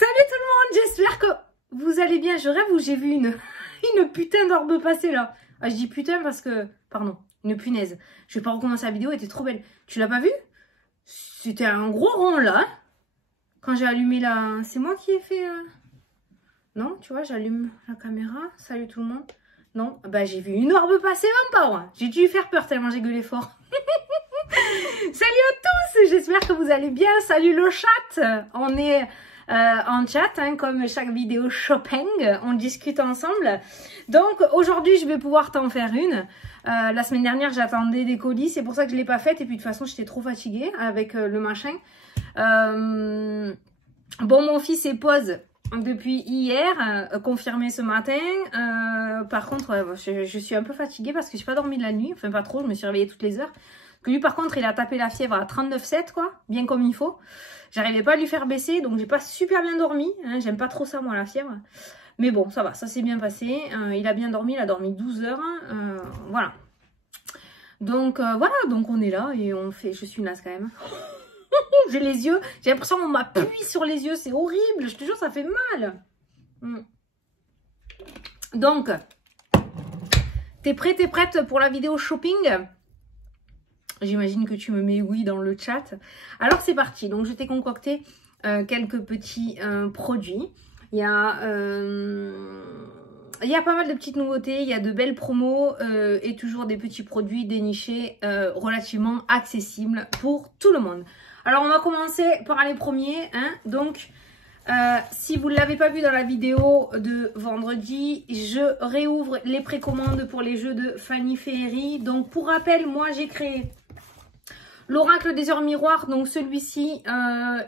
Salut tout le monde, j'espère que vous allez bien. Je rêve où j'ai vu une putain d'orbe passer là. Ah, je dis putain parce que... Pardon, une punaise. Je vais pas recommencer la vidéo, elle était trop belle. Tu l'as pas vue? C'était un gros rond là. Quand j'ai allumé la... C'est moi qui ai fait... Non, tu vois, j'allume la caméra. Salut tout le monde. Non, bah j'ai vu une orbe passer même pas. Ouais. J'ai dû faire peur tellement j'ai gueulé fort. Salut à tous, j'espère que vous allez bien. Salut le chat. On est... en chat, hein, comme chaque vidéo shopping, on discute ensemble. Donc aujourd'hui, je vais pouvoir t'en faire une. La semaine dernière, j'attendais des colis, c'est pour ça que je ne l'ai pas faite. Et puis de toute façon, j'étais trop fatiguée avec le machin. Bon, mon fils est pause depuis hier, confirmé ce matin. Par contre, je suis un peu fatiguée parce que je n'ai pas dormi de la nuit. Enfin, pas trop, je me suis réveillée toutes les heures. Que lui, par contre, il a tapé la fièvre à 39,7, quoi, bien comme il faut. J'arrivais pas à lui faire baisser, donc j'ai pas super bien dormi. Hein, j'aime pas trop ça, moi, la fièvre. Mais bon, ça va, ça s'est bien passé. Il a bien dormi, il a dormi 12 heures. Voilà. Donc, voilà, donc on est là et on fait... Je suis naze quand même. J'ai les yeux, j'ai l'impression qu'on m'appuie sur les yeux. C'est horrible, je te jure, ça fait mal. Donc, t'es prêt, t'es prête pour la vidéo shopping ? J'imagine que tu me mets oui dans le chat. Alors c'est parti. Donc je t'ai concocté quelques petits produits. Il y a pas mal de petites nouveautés. Il y a de belles promos et toujours des petits produits dénichés relativement accessibles pour tout le monde. Alors on va commencer par les premiers. Hein. Donc si vous ne l'avez pas vu dans la vidéo de vendredi, je réouvre les précommandes pour les jeux de Fanny Ferry. Donc pour rappel, moi j'ai créé l'oracle des heures miroirs, donc celui-ci,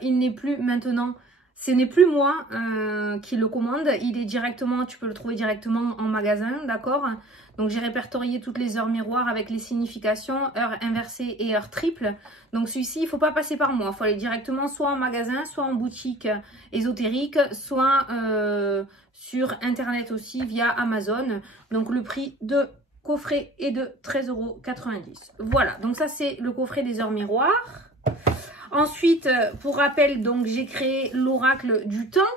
il n'est plus maintenant, ce n'est plus moi qui le commande, il est directement, tu peux le trouver directement en magasin, d'accord? Donc j'ai répertorié toutes les heures miroirs avec les significations, heures inversées et heures triples. Donc celui-ci, il ne faut pas passer par moi, il faut aller directement soit en magasin, soit en boutique ésotérique, soit sur internet aussi via Amazon. Donc le prix de... coffret est de 13,90 €. Voilà, donc ça c'est le coffret des heures miroirs. Ensuite, pour rappel, donc j'ai créé l'oracle du temps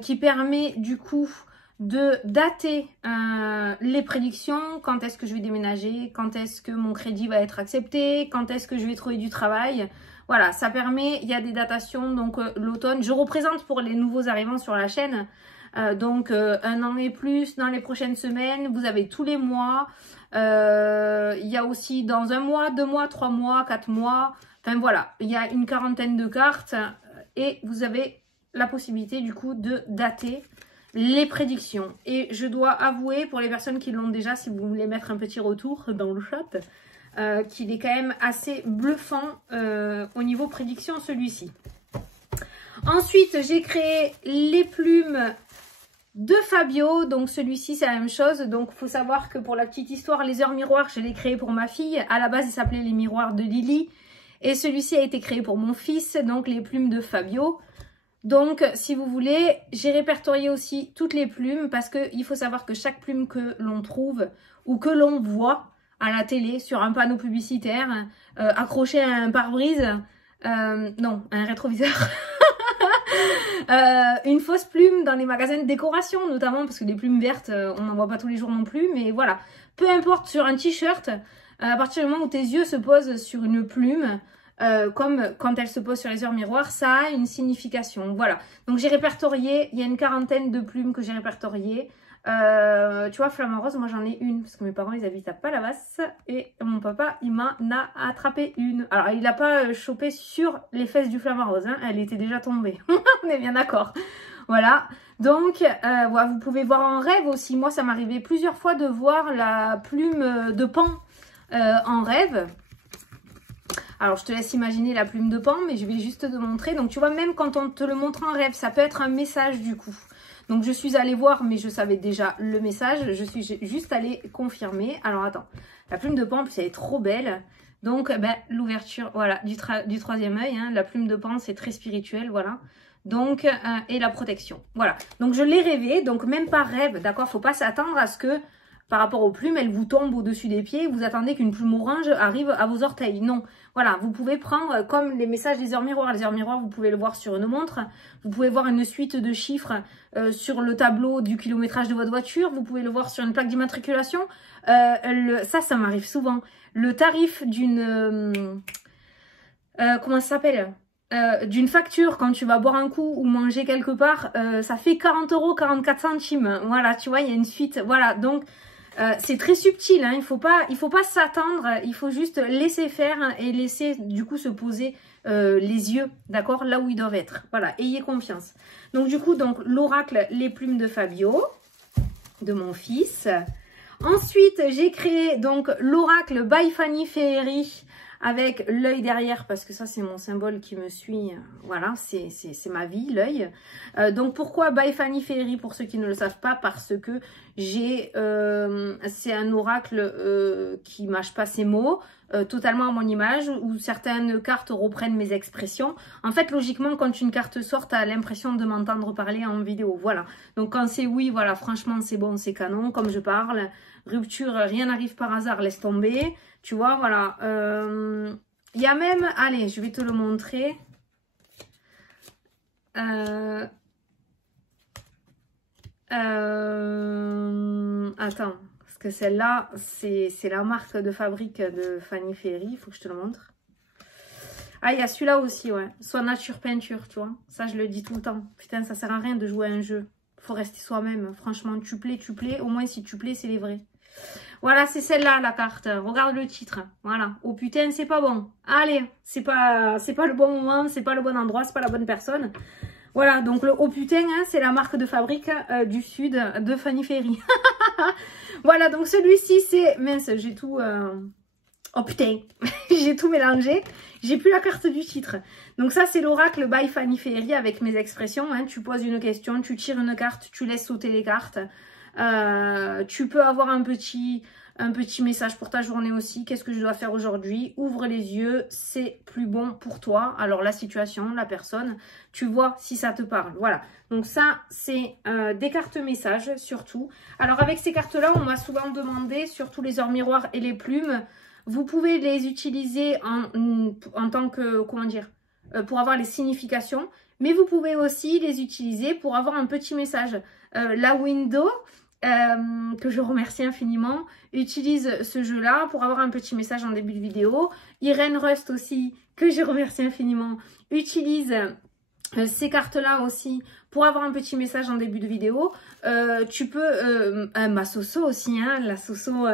qui permet du coup de dater les prédictions, quand est-ce que je vais déménager, quand est-ce que mon crédit va être accepté, quand est-ce que je vais trouver du travail. Voilà, ça permet, il y a des datations, donc l'automne. Je représente pour les nouveaux arrivants sur la chaîne. Donc 1 an et plus dans les prochaines semaines, vous avez tous les mois, il y a aussi dans 1 mois, 2 mois, 3 mois, 4 mois, enfin voilà, il y a une quarantaine de cartes et vous avez la possibilité du coup de dater les prédictions. Et je dois avouer pour les personnes qui l'ont déjà, si vous voulez mettre un petit retour dans le chat, qu'il est quand même assez bluffant au niveau prédiction celui-ci. Ensuite, j'ai créé les plumes de Fabio, donc celui-ci c'est la même chose. Donc il faut savoir que pour la petite histoire, les heures miroirs, je l'ai créé pour ma fille. À la base, il s'appelait les miroirs de Lily. Et celui-ci a été créé pour mon fils, donc les plumes de Fabio. Donc si vous voulez, j'ai répertorié aussi toutes les plumes parce qu'il faut savoir que chaque plume que l'on trouve ou que l'on voit à la télé, sur un panneau publicitaire, accroché à un pare-brise, non, un rétroviseur, une fausse plume dans les magasins de décoration notamment, parce que les plumes vertes, on n'en voit pas tous les jours non plus, mais voilà. Peu importe, sur un t-shirt, à partir du moment où tes yeux se posent sur une plume, comme quand elle se pose sur les heures miroirs, ça a une signification. Voilà. Donc j'ai répertorié, il y a une quarantaine de plumes que j'ai répertoriées. Tu vois, flamant rose, moi j'en ai une parce que mes parents ils habitent à Palavas et mon papa il m'en a attrapé une. Alors il n'a pas chopé sur les fesses du flamant rose, hein, elle était déjà tombée. On est bien d'accord. Voilà, donc voilà, vous pouvez voir en rêve aussi. Moi ça m'arrivait plusieurs fois de voir la plume de Pan en rêve. Alors je te laisse imaginer la plume de Pan, mais je vais juste te montrer. Donc tu vois, même quand on te le montre en rêve, ça peut être un message du coup. Donc je suis allée voir, mais je savais déjà le message. Je suis juste allée confirmer. Alors attends, la plume de Pan, en plus elle est trop belle. Donc ben, l'ouverture, voilà, du troisième œil. Hein, la plume de Pan, c'est très spirituel, voilà. Donc, et la protection, voilà. Donc je l'ai rêvé, donc même par rêve, d'accord. Faut pas s'attendre à ce que par rapport aux plumes, elles vous tombent au-dessus des pieds, vous attendez qu'une plume orange arrive à vos orteils. Non, voilà, vous pouvez prendre comme les messages des heures miroirs. Les heures miroirs, vous pouvez le voir sur une montre, vous pouvez voir une suite de chiffres sur le tableau du kilométrage de votre voiture, vous pouvez le voir sur une plaque d'immatriculation. Ça m'arrive souvent. Le tarif d'une... comment ça s'appelle ? D'une facture quand tu vas boire un coup ou manger quelque part, ça fait 40 €, 44 centimes. Voilà, tu vois, il y a une suite. Voilà, donc c'est très subtil, hein. Il faut pas s'attendre, il faut juste laisser faire et laisser du coup se poser les yeux, d'accord, là où ils doivent être. Voilà, ayez confiance. Donc du coup, l'oracle Les Plumes de Fabio, de mon fils. Ensuite, j'ai créé donc l'oracle by Fanny Ferry, avec l'œil derrière, parce que ça c'est mon symbole qui me suit, voilà, c'est ma vie, l'œil. Donc pourquoi by Fanny Ferry, pour ceux qui ne le savent pas, parce que j'ai, c'est un oracle qui mâche pas ses mots, totalement à mon image, où certaines cartes reprennent mes expressions. En fait, logiquement, quand une carte sort, tu as l'impression de m'entendre parler en vidéo, voilà. Donc quand c'est oui, voilà, franchement c'est bon, c'est canon, comme je parle. Rupture, rien n'arrive par hasard, laisse tomber. Tu vois, voilà. Il y a même... Allez, je vais te le montrer. Attends, parce que celle-là, c'est la marque de fabrique de Fanny Ferry. Il faut que je te le montre. Ah, il y a celui-là aussi, ouais. Soit nature peinture, tu vois. Ça, je le dis tout le temps. Putain, ça sert à rien de jouer à un jeu. Faut rester soi-même. Franchement, tu plais, tu plais. Au moins, si tu plais, c'est les vrais. Voilà, c'est celle-là, la carte. Regarde le titre. Voilà. Oh putain, c'est pas bon. Allez, c'est pas le bon moment, c'est pas le bon endroit, c'est pas la bonne personne. Voilà, donc le oh putain, hein, c'est la marque de fabrique du sud de Fanny Ferry. Voilà, donc celui-ci, c'est... Mince, j'ai tout... Oh putain, j'ai tout mélangé. J'ai plus la carte du titre. Donc ça, c'est l'oracle by Fanny Ferry avec mes expressions. Hein. Tu poses une question, tu tires une carte, tu laisses sauter les cartes. Tu peux avoir un petit message pour ta journée aussi. Qu'est-ce que je dois faire aujourd'hui? Ouvre les yeux, c'est plus bon pour toi. Alors la situation, la personne, tu vois si ça te parle. Voilà, donc ça c'est des cartes messages surtout. Alors avec ces cartes-là, on m'a souvent demandé, surtout les heures miroirs et les plumes, vous pouvez les utiliser en tant que, comment dire, pour avoir les significations. Mais vous pouvez aussi les utiliser pour avoir un petit message. La Window, que je remercie infiniment, utilise ce jeu-là pour avoir un petit message en début de vidéo. Irene Rust aussi, que je remercie infiniment, utilise ces cartes-là aussi pour avoir un petit message en début de vidéo. Tu peux, ma Soso aussi, hein, la Soso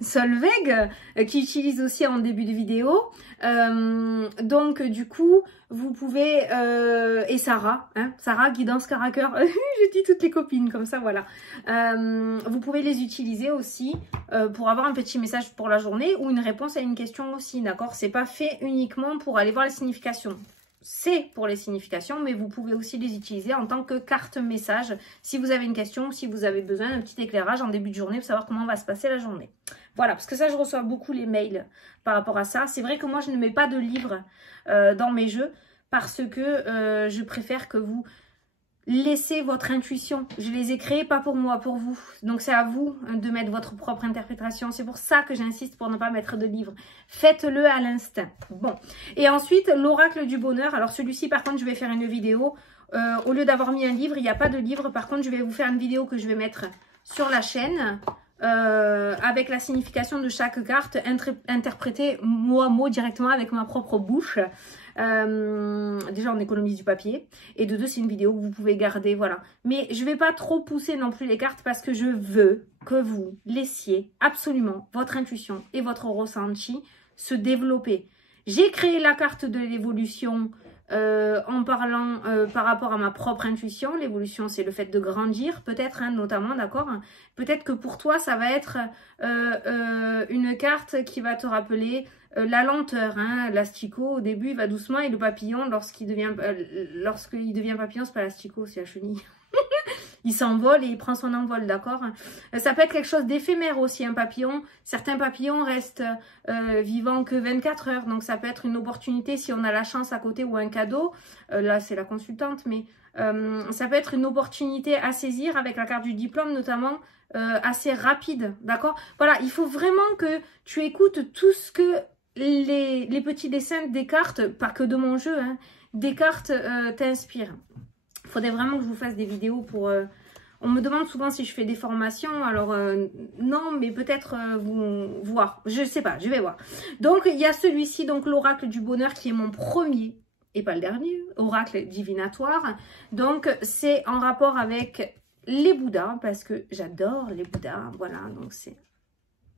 Solveig, qui utilise aussi en début de vidéo. Donc du coup, vous pouvez, et Sarah, hein, Sarah, guidance cœur. Je dis toutes les copines comme ça, voilà. Vous pouvez les utiliser aussi pour avoir un petit message pour la journée ou une réponse à une question aussi, d'accord? C'est pas fait uniquement pour aller voir les significations. C'est pour les significations, mais vous pouvez aussi les utiliser en tant que carte message si vous avez une question ou si vous avez besoin d'un petit éclairage en début de journée pour savoir comment va se passer la journée. Voilà, parce que ça, je reçois beaucoup les mails par rapport à ça. C'est vrai que moi, je ne mets pas de livres dans mes jeux parce que je préfère que vous laissez votre intuition. Je les ai créés pas pour moi, pour vous. Donc c'est à vous de mettre votre propre interprétation. C'est pour ça que j'insiste pour ne pas mettre de livre. Faites-le à l'instinct. Bon. Et ensuite, l'oracle du bonheur. Alors celui-ci, par contre, je vais faire une vidéo. Au lieu d'avoir mis un livre, il n'y a pas de livre. Par contre, je vais vous faire une vidéo que je vais mettre sur la chaîne. Avec la signification de chaque carte interprétée mot à mot directement avec ma propre bouche. Déjà on économise du papier et de deux c'est une vidéo que vous pouvez garder, voilà. Mais je vais pas trop pousser non plus les cartes parce que je veux que vous laissiez absolument votre intuition et votre ressenti se développer. J'ai créé la carte de l'évolution en parlant par rapport à ma propre intuition. L'évolution, c'est le fait de grandir, peut-être, hein, notamment, d'accord. Peut-être que pour toi, ça va être une carte qui va te rappeler la lenteur. Hein. L'asticot, au début, il va doucement, et le papillon, lorsqu'il devient papillon, c'est pas l'asticot, c'est la chenille. il s'envole et il prend son envol, d'accord? Ça peut être quelque chose d'éphémère aussi, un papillon. Certains papillons restent vivants que 24 heures. Donc, ça peut être une opportunité si on a la chance à côté ou un cadeau. Là, c'est la consultante, mais ça peut être une opportunité à saisir avec la carte du diplôme, notamment assez rapide, d'accord? Voilà, il faut vraiment que tu écoutes tout ce que les petits dessins des cartes, pas que de mon jeu, hein, des cartes t'inspirent. Il faudrait vraiment que je vous fasse des vidéos pour... on me demande souvent si je fais des formations. Alors, non, mais peut-être voir. Je sais pas, je vais voir. Donc, il y a celui-ci, donc l'oracle du bonheur, qui est mon premier, et pas le dernier, oracle divinatoire. Donc, c'est en rapport avec les Bouddhas, parce que j'adore les Bouddhas. Voilà, donc c'est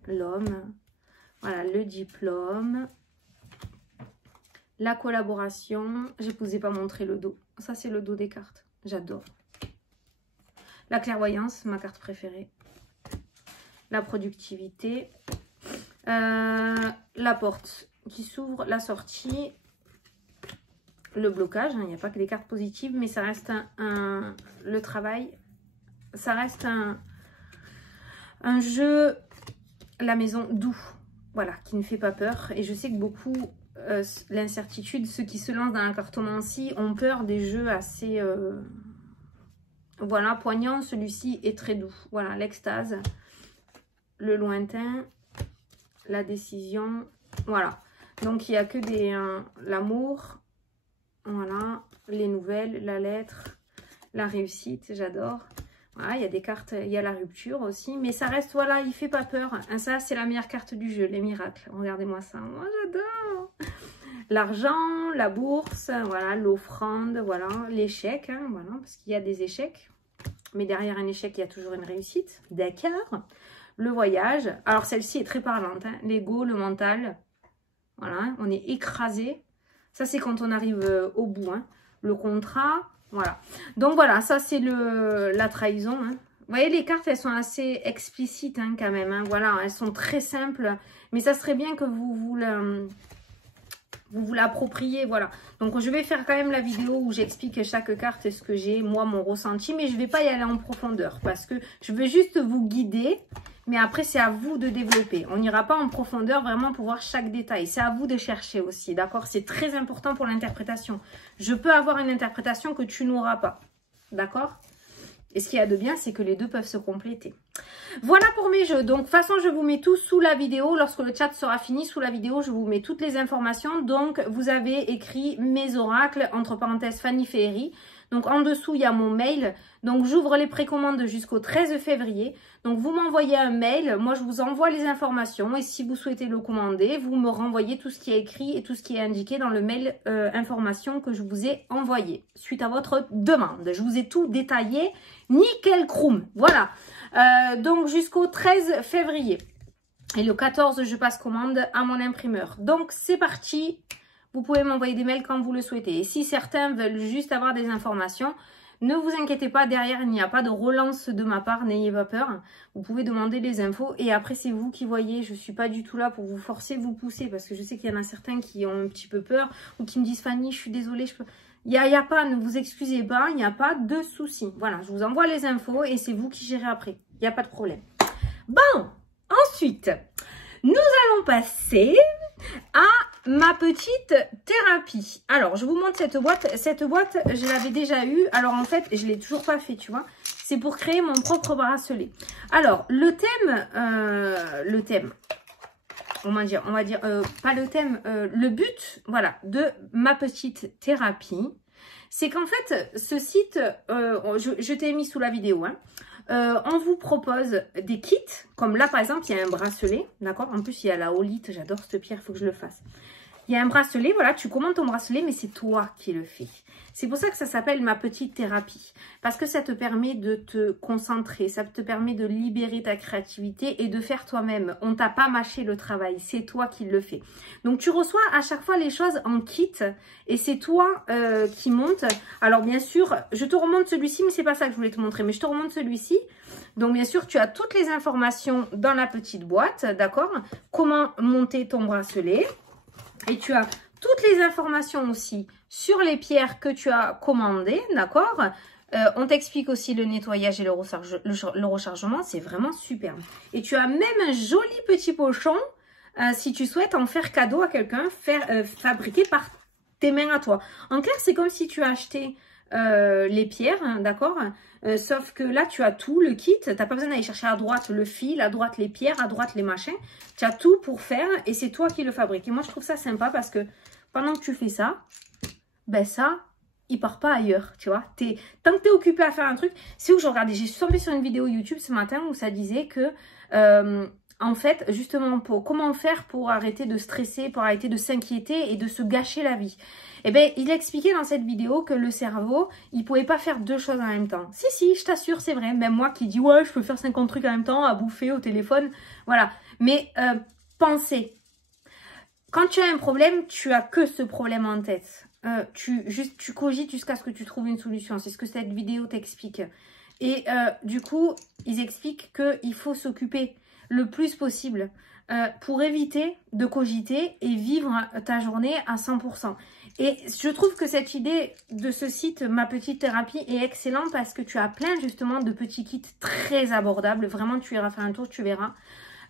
l'homme. Voilà, le diplôme. La collaboration. Je ne vous ai pas montré le dos. Ça, c'est le dos des cartes. J'adore. La clairvoyance, ma carte préférée. La productivité. La porte qui s'ouvre, la sortie. Le blocage. Il n'y a pas que des cartes positives, mais ça reste le travail. Ça reste un jeu, la maison doux. Voilà, qui ne fait pas peur. Et je sais que beaucoup... l'incertitude, ceux qui se lancent dans la cartomancie ont peur des jeux assez voilà, poignants. Celui-ci est très doux. Voilà, l'extase, le lointain, la décision, voilà. Donc il n'y a que des l'amour, voilà, les nouvelles, la lettre, la réussite, j'adore. Voilà, il y a des cartes, il y a la rupture aussi, mais ça reste, voilà, il fait pas peur. Ça, c'est la meilleure carte du jeu, les miracles. Regardez-moi ça, moi j'adore. L'argent, la bourse, voilà, l'offrande, voilà, l'échec, hein, voilà, parce qu'il y a des échecs. Mais derrière un échec, il y a toujours une réussite. D'accord. Le voyage. Alors, celle-ci est très parlante, hein. L'ego, le mental. Voilà, on est écrasé. Ça, c'est quand on arrive au bout, hein. Le contrat. Voilà. Donc, voilà, ça, c'est la trahison. Hein. Vous voyez, les cartes, elles sont assez explicites, hein, quand même. Hein. Voilà, elles sont très simples. Mais ça serait bien que vous l'appropriez, voilà. Donc, je vais faire quand même la vidéo où j'explique chaque carte et ce que j'ai, moi, mon ressenti. Mais je ne vais pas y aller en profondeur parce que je veux juste vous guider. Mais après, c'est à vous de développer. On n'ira pas en profondeur vraiment pour voir chaque détail. C'est à vous de chercher aussi, d'accord? C'est très important pour l'interprétation. Je peux avoir une interprétation que tu n'auras pas, d'accord? Et ce qu'il y a de bien, c'est que les deux peuvent se compléter. Voilà pour mes jeux. Donc, de toute façon, je vous mets tout sous la vidéo. Lorsque le chat sera fini, sous la vidéo, je vous mets toutes les informations. Donc, vous avez écrit mes oracles, entre parenthèses, Fanny Féerie. Donc, en dessous, il y a mon mail. Donc, j'ouvre les précommandes jusqu'au 13 février. Donc, vous m'envoyez un mail. Moi, je vous envoie les informations. Et si vous souhaitez le commander, vous me renvoyez tout ce qui est écrit et tout ce qui est indiqué dans le mail information que je vous ai envoyé suite à votre demande. Je vous ai tout détaillé. Nickel chrome. Voilà. Donc, jusqu'au 13 février. Et le 14, je passe commande à mon imprimeur. Donc, c'est parti. Vous pouvez m'envoyer des mails quand vous le souhaitez. Et si certains veulent juste avoir des informations, ne vous inquiétez pas, derrière, il n'y a pas de relance de ma part, n'ayez pas peur. Vous pouvez demander les infos et après, c'est vous qui voyez. Je ne suis pas du tout là pour vous forcer, vous pousser, parce que je sais qu'il y en a certains qui ont un petit peu peur ou qui me disent « Fanny, je suis désolée, je peux... » Il y a pas, ne vous excusez pas, il n'y a pas de souci. Voilà, je vous envoie les infos et c'est vous qui gérez après. Il n'y a pas de problème. Bon, ensuite, nous allons passer à ma petite thérapie. Alors, je vous montre cette boîte. Cette boîte, je l'avais déjà eue. Alors, en fait, je ne l'ai toujours pas fait, tu vois. C'est pour créer mon propre bracelet. Alors, le thème, on va dire, pas le thème, le but, voilà, de ma petite thérapie, c'est qu'en fait, ce site, je t'ai mis sous la vidéo, hein. On vous propose des kits, comme là par exemple il y a un bracelet, d'accord? En plus il y a la holite, j'adore cette pierre, il faut que je le fasse. Il y a un bracelet, voilà, tu commandes ton bracelet, mais c'est toi qui le fais. C'est pour ça que ça s'appelle ma petite thérapie. Parce que ça te permet de te concentrer, ça te permet de libérer ta créativité et de faire toi-même. On t'a pas mâché le travail, c'est toi qui le fais. Donc tu reçois à chaque fois les choses en kit et c'est toi qui monte. Alors bien sûr, je te remonte celui-ci, mais c'est pas ça que je voulais te montrer, mais je te remonte celui-ci. Donc bien sûr, tu as toutes les informations dans la petite boîte, d'accord? Comment monter ton bracelet. Et tu as toutes les informations aussi sur les pierres que tu as commandées, d'accord? On t'explique aussi le nettoyage et le rechargement. C'est vraiment superbe. Et tu as même un joli petit pochon si tu souhaites en faire cadeau à quelqu'un, fabriqué par tes mains à toi. En clair, c'est comme si tu as acheté les pierres, hein, d'accord, sauf que là, tu as tout, le kit. Tu n'as pas besoin d'aller chercher à droite le fil, à droite les pierres, à droite les machins. Tu as tout pour faire et c'est toi qui le fabriques. Et moi, je trouve ça sympa parce que pendant que tu fais ça, ben ça, il part pas ailleurs, tu vois. Tant que tu es occupé à faire un truc, c'est où je regardais, j'ai tombé sur une vidéo YouTube ce matin où ça disait que, en fait, justement, comment faire pour arrêter de stresser, pour arrêter de s'inquiéter et de se gâcher la vie. Eh bien, il expliquait dans cette vidéo que le cerveau, il pouvait pas faire deux choses en même temps. Si, je t'assure, c'est vrai. Même moi qui dis, ouais, je peux faire 50 trucs en même temps, à bouffer au téléphone, voilà. Mais pensez, quand tu as un problème, tu as que ce problème en tête. Tu cogites jusqu'à ce que tu trouves une solution. C'est ce que cette vidéo t'explique. Et du coup, ils expliquent qu'il faut s'occuper le plus possible pour éviter de cogiter et vivre ta journée à 100%. Et je trouve que cette idée de ce site, Ma Petite Thérapie, est excellente parce que tu as plein justement de petits kits très abordables. Vraiment, tu iras faire un tour, tu verras.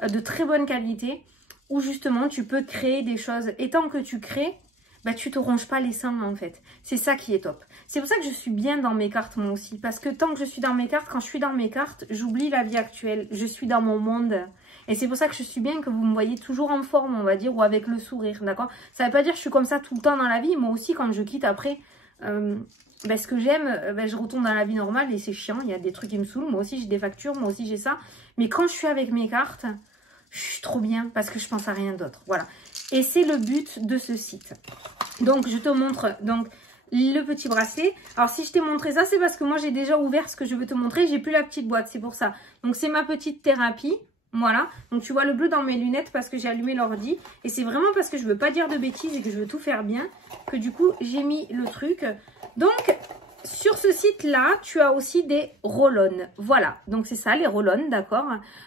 De très bonne qualité où justement tu peux créer des choses. Et tant que tu crées, bah, tu te ronges pas les seins en fait. C'est ça qui est top. C'est pour ça que je suis bien dans mes cartes moi aussi. Parce que tant que je suis dans mes cartes, quand je suis dans mes cartes, j'oublie la vie actuelle. Je suis dans mon monde. Et c'est pour ça que je suis bien que vous me voyez toujours en forme, on va dire, ou avec le sourire, d'accord? Ça veut pas dire que je suis comme ça tout le temps dans la vie. Moi aussi, quand je quitte après, ben, ce que j'aime, ben, je retourne dans la vie normale et c'est chiant. Il y a des trucs qui me saoulent. Moi aussi, j'ai des factures. Moi aussi, j'ai ça. Mais quand je suis avec mes cartes, je suis trop bien parce que je pense à rien d'autre. Voilà. Et c'est le but de ce site. Donc, je te montre donc le petit bracelet. Alors, si je t'ai montré ça, c'est parce que moi, j'ai déjà ouvert ce que je veux te montrer. J'ai plus la petite boîte, c'est pour ça. Donc, c'est Ma Petite Thérapie. Voilà. Donc, tu vois le bleu dans mes lunettes parce que j'ai allumé l'ordi. Et c'est vraiment parce que je veux pas dire de bêtises et que je veux tout faire bien que du coup, j'ai mis le truc. Donc, sur ce site-là, tu as aussi des roll-on. Voilà, donc c'est ça, les roll-on, d'accord.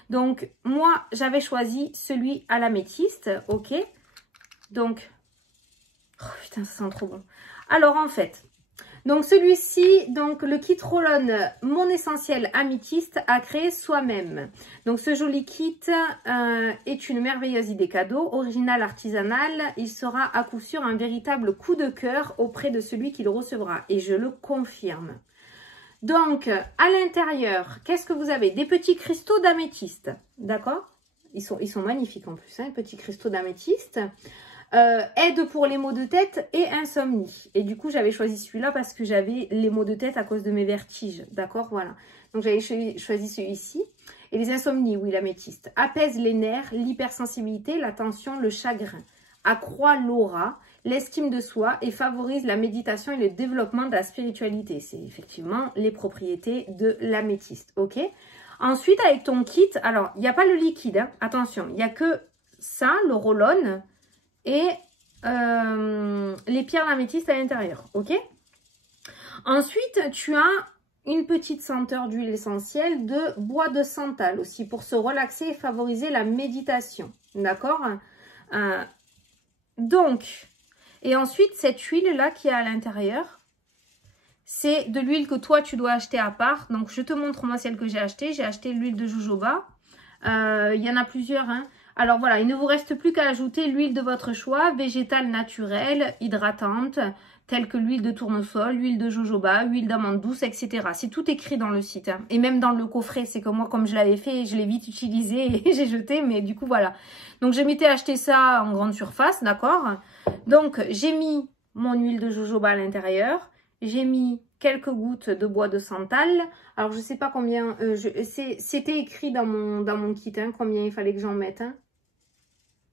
Donc, moi, j'avais choisi celui à l'améthyste, ok. Donc, oh putain, ça sent trop bon. Alors, en fait, donc celui-ci, donc le kit roll-on Mon Essentiel Améthyste à créer soi-même. Donc, ce joli kit est une merveilleuse idée cadeau, original, artisanal. Il sera à coup sûr un véritable coup de cœur auprès de celui qui le recevra. Et je le confirme. Donc, à l'intérieur, qu'est-ce que vous avez? Des petits cristaux d'améthyste, d'accord? Ils sont magnifiques en plus, hein, petits cristaux d'améthyste. Aide pour les maux de tête et insomnie. Et du coup, j'avais choisi celui-là parce que j'avais les maux de tête à cause de mes vertiges, d'accord? Voilà. Donc, j'avais choisi celui-ci. Et les insomnies, oui, l'améthyste. Apaise les nerfs, l'hypersensibilité, la tension, le chagrin. Accroît l'aura, l'estime de soi et favorise la méditation et le développement de la spiritualité. C'est effectivement les propriétés de l'améthyste, ok? Ensuite, avec ton kit, alors, il n'y a pas le liquide, hein, attention, il n'y a que ça, le roll-on et les pierres d'améthyste à l'intérieur, ok? Ensuite, tu as une petite senteur d'huile essentielle de bois de santal aussi pour se relaxer et favoriser la méditation, d'accord? Donc, et ensuite, cette huile-là qui est à l'intérieur, c'est de l'huile que toi, tu dois acheter à part. Donc, je te montre moi celle que j'ai achetée. J'ai acheté l'huile de jojoba. Il y en a plusieurs, hein. Alors, voilà, il ne vous reste plus qu'à ajouter l'huile de votre choix, végétale naturelle, hydratante, telle que l'huile de tournesol, l'huile de jojoba, l'huile d'amande douce, etc. C'est tout écrit dans le site, hein. Et même dans le coffret, c'est que moi, comme je l'avais fait, je l'ai vite utilisé et j'ai jeté, mais du coup, voilà. Donc, je m'étais acheté ça en grande surface, d'accord? Donc, j'ai mis mon huile de jojoba à l'intérieur. J'ai mis quelques gouttes de bois de santal. Alors, je sais pas combien, c'était écrit dans mon kit, hein, combien il fallait que j'en mette, hein.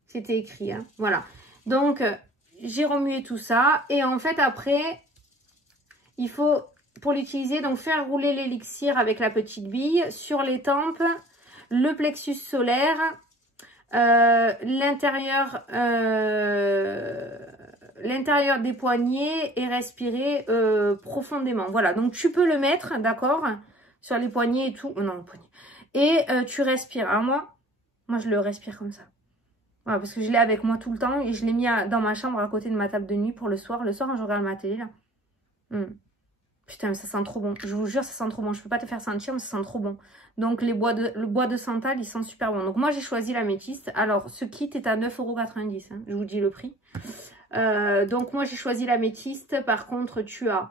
C'était écrit, hein, voilà. Donc, j'ai remué tout ça. Et en fait, après, il faut, pour l'utiliser, donc faire rouler l'élixir avec la petite bille sur les tempes, le plexus solaire, l'intérieur des poignets et respirer profondément. Voilà, donc tu peux le mettre, d'accord, sur les poignets et tout. Non, le poignet. Et tu respires. Alors moi, je le respire comme ça. Voilà, parce que je l'ai avec moi tout le temps et je l'ai mis dans ma chambre à côté de ma table de nuit pour le soir. Le soir, quand je regarde ma télé, là. Putain, ça sent trop bon. Je vous jure, ça sent trop bon. Je peux pas te faire sentir, mais ça sent trop bon. Donc, le bois de santal, il sent super bon. Donc, moi, j'ai choisi l'améthyste. Alors, ce kit est à 9,90 €. Hein. Je vous dis le prix. Donc, moi, j'ai choisi l'améthyste. Par contre, tu as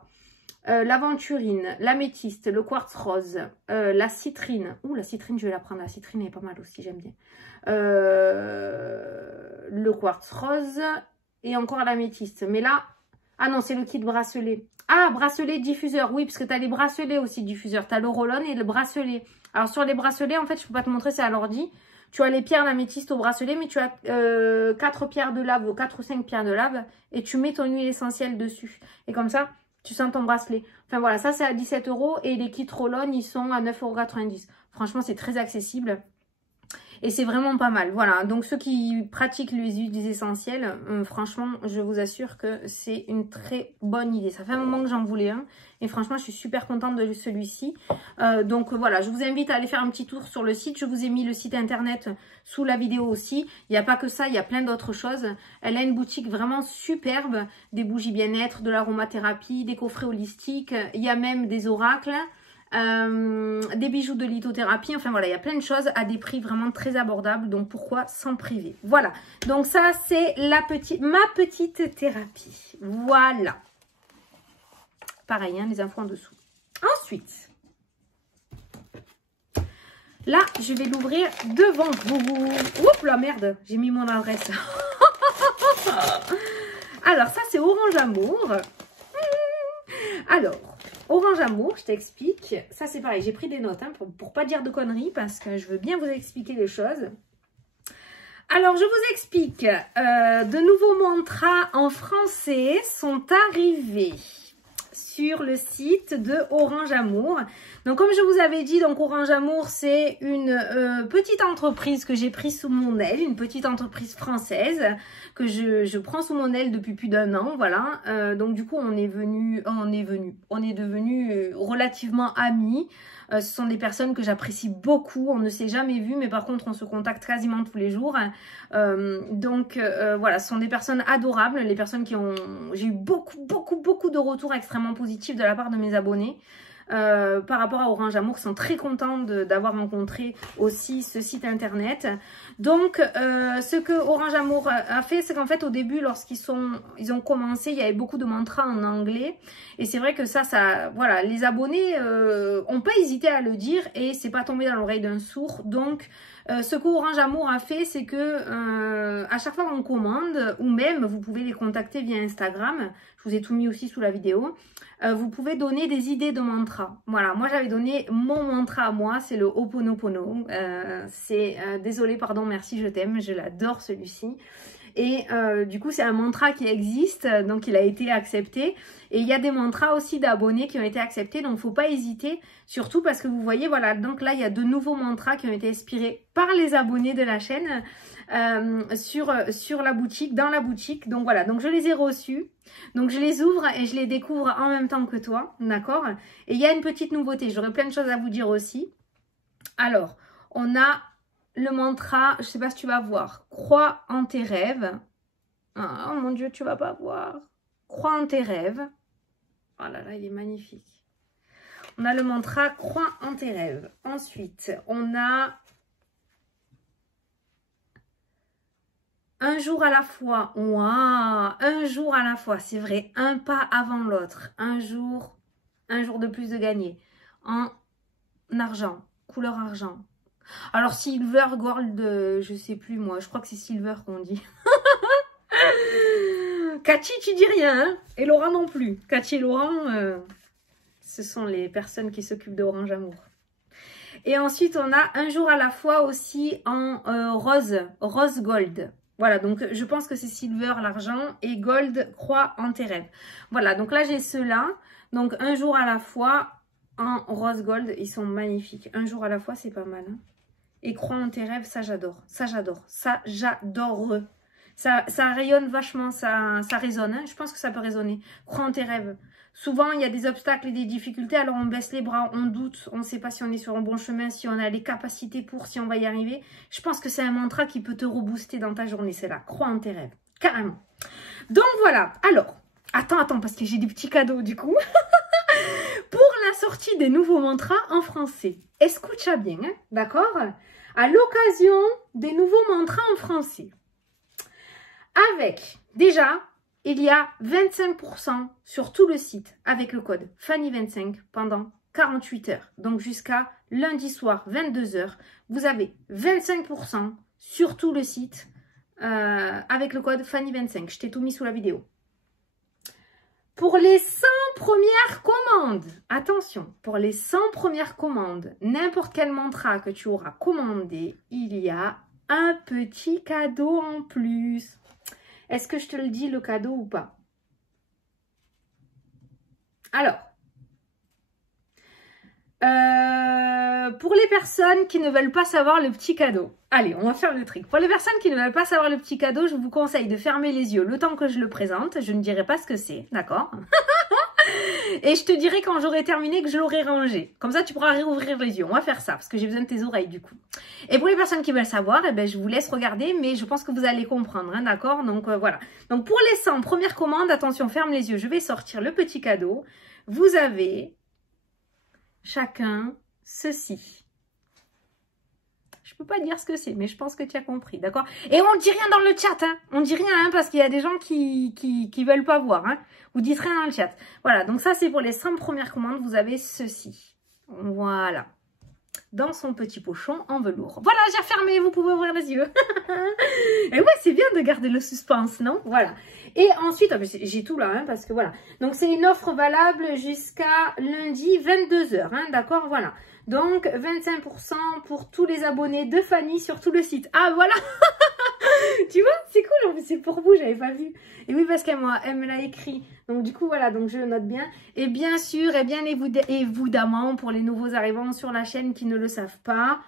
l'aventurine, l'améthyste, le quartz rose, la citrine. Ouh, la citrine, je vais la prendre. La citrine est pas mal aussi, j'aime bien. Le quartz rose et encore l'améthyste. Mais là, ah non, c'est le kit bracelet. Ah, bracelet diffuseur, oui, parce que tu as les bracelets aussi diffuseurs. Tu as le roll-on et le bracelet. Alors, sur les bracelets, en fait, je ne peux pas te montrer, c'est à l'ordi. Tu as les pierres d'améthyste au bracelet, mais tu as 4 pierres de lave ou 4 ou 5 pierres de lave et tu mets ton huile essentielle dessus. Et comme ça, tu sens ton bracelet. Enfin, voilà, ça, c'est à 17 € et les kits roll-on, ils sont à 9,90 €. Franchement, c'est très accessible. Et c'est vraiment pas mal. Voilà, donc ceux qui pratiquent les huiles essentielles, franchement, je vous assure que c'est une très bonne idée. Ça fait un moment que j'en voulais un. Et franchement, je suis super contente de celui-ci. Donc voilà, je vous invite à aller faire un petit tour sur le site. Je vous ai mis le site internet sous la vidéo aussi. Il n'y a pas que ça, il y a plein d'autres choses. Elle a une boutique vraiment superbe. Des bougies bien-être, de l'aromathérapie, des coffrets holistiques. Il y a même des oracles. Des bijoux de lithothérapie, enfin voilà, il y a plein de choses à des prix vraiment très abordables, donc pourquoi s'en priver. Voilà, donc ça c'est ma petite thérapie. Voilà, pareil, hein, les infos en dessous. Ensuite, là je vais l'ouvrir devant vous. Oups la merde, j'ai mis mon adresse. Alors ça c'est Orange Amour. Alors Orange Amour, je t'explique. Ça, c'est pareil, j'ai pris des notes hein, pour pas dire de conneries parce que je veux bien vous expliquer les choses. Alors, je vous explique. De nouveaux mantras en français sont arrivés sur le site de Orange Amour. Donc, comme je vous avais dit, donc Orange Amour, c'est une petite entreprise que j'ai prise sous mon aile, une petite entreprise française que je prends sous mon aile depuis plus d'1 an, voilà. Donc, du coup, on est devenus relativement amis. Ce sont des personnes que j'apprécie beaucoup. On ne s'est jamais vu, mais par contre, on se contacte quasiment tous les jours. Voilà, ce sont des personnes adorables. Les personnes qui ont... J'ai eu beaucoup de retours extrêmement positifs de la part de mes abonnés. Par rapport à Orange Amour, qui sont très contents d'avoir rencontré aussi ce site internet. Donc, ce que Orange Amour a fait, c'est qu'en fait, au début, lorsqu'ils ont commencé, il y avait beaucoup de mantras en anglais. Et c'est vrai que voilà, les abonnés ont pas hésité à le dire et c'est pas tombé dans l'oreille d'un sourd. Donc, ce que Orange Amour a fait, c'est que à chaque fois qu'on commande, ou même vous pouvez les contacter via Instagram, je vous ai tout mis aussi sous la vidéo, vous pouvez donner des idées de mantras. Voilà, moi j'avais donné mon mantra à moi, c'est le Ho'oponopono. Désolé, pardon, merci, je t'aime, je l'adore celui-ci. Et du coup, c'est un mantra qui existe, donc il a été accepté. Et il y a des mantras aussi d'abonnés qui ont été acceptés, donc il ne faut pas hésiter, surtout parce que vous voyez, voilà, donc là, il y a de nouveaux mantras qui ont été inspirés par les abonnés de la chaîne sur la boutique, dans la boutique. Donc voilà, donc je les ai reçus, donc je les ouvre et je les découvre en même temps que toi, d'accord? Et il y a une petite nouveauté, j'aurais plein de choses à vous dire aussi. Alors, on a... le mantra, je sais pas si tu vas voir, crois en tes rêves. Oh mon Dieu, tu vas pas voir. Crois en tes rêves. Oh là là, il est magnifique. On a le mantra, crois en tes rêves. Ensuite, on a un jour à la fois. Waouh, un jour à la fois, c'est vrai, un pas avant l'autre. Un jour de plus de gagner. En argent, couleur argent. Alors, silver, gold, je sais plus moi. Je crois que c'est silver qu'on dit. Cathy, tu dis rien, hein? Et Laura non plus. Cathy et Laurent, ce sont les personnes qui s'occupent d'Orange Amour. Et ensuite, on a un jour à la fois aussi en rose gold. Voilà, donc je pense que c'est silver, l'argent, et gold, croix en tes rêves. Voilà, donc là, j'ai ceux-là. Donc, un jour à la fois en rose gold. Ils sont magnifiques. Un jour à la fois, c'est pas mal, hein? Et crois en tes rêves, ça j'adore, ça j'adore, ça j'adore. Ça rayonne vachement, ça résonne, hein. Je pense que ça peut résonner. Crois en tes rêves. Souvent, il y a des obstacles et des difficultés, alors on baisse les bras, on doute, on ne sait pas si on est sur un bon chemin, si on a les capacités pour, si on va y arriver. Je pense que c'est un mantra qui peut te rebooster dans ta journée, c'est là. Crois en tes rêves, carrément. Donc voilà, alors, attends, parce que j'ai des petits cadeaux du coup. Pour la sortie des nouveaux mantras en français. Escucha bien, hein, d'accord? À l'occasion des nouveaux mantras en français. Avec, déjà, il y a 25% sur tout le site avec le code Fanny25 pendant 48 heures. Donc jusqu'à lundi soir, 22 heures, vous avez 25% sur tout le site avec le code Fanny25. Je t'ai tout mis sous la vidéo. Pour les 100 premières commandes, attention, pour les 100 premières commandes, n'importe quel mantra que tu auras commandé, il y a un petit cadeau en plus. Est-ce que je te le dis, le cadeau ou pas? Alors, pour les personnes qui ne veulent pas savoir le petit cadeau, allez, on va faire le truc. Pour les personnes qui ne veulent pas savoir le petit cadeau, je vous conseille de fermer les yeux le temps que je le présente. Je ne dirai pas ce que c'est, d'accord? Et je te dirai quand j'aurai terminé que je l'aurai rangé. Comme ça, tu pourras réouvrir les yeux. On va faire ça, parce que j'ai besoin de tes oreilles, du coup. Et pour les personnes qui veulent savoir, eh ben, je vous laisse regarder, mais je pense que vous allez comprendre, hein, d'accord? Donc, voilà. Donc, pour les 100 premières commandes, attention, ferme les yeux. Je vais sortir le petit cadeau. Vous avez chacun ceci. Je peux pas dire ce que c'est, mais je pense que tu as compris, d'accord? Et on ne dit rien dans le chat, hein. On ne dit rien, hein, parce qu'il y a des gens qui veulent pas voir, hein. Vous dites rien dans le chat. Voilà, donc ça, c'est pour les 100 premières commandes. Vous avez ceci. Voilà. Dans son petit pochon en velours. Voilà, j'ai refermé, vous pouvez ouvrir les yeux. Et ouais, c'est bien de garder le suspense, non? Voilà. Et ensuite, j'ai tout là, hein, parce que voilà. Donc, c'est une offre valable jusqu'à lundi 22 h, hein, d'accord? Voilà. Donc, 25% pour tous les abonnés de Fanny sur tout le site. Ah, voilà. Tu vois, c'est cool, en plus, c'est pour vous, j'avais pas vu. Et oui, parce qu'elle me l'a écrit. Donc, du coup, voilà, donc je le note bien. Et bien sûr, et bien évidemment, pour les nouveaux arrivants sur la chaîne qui ne le savent pas,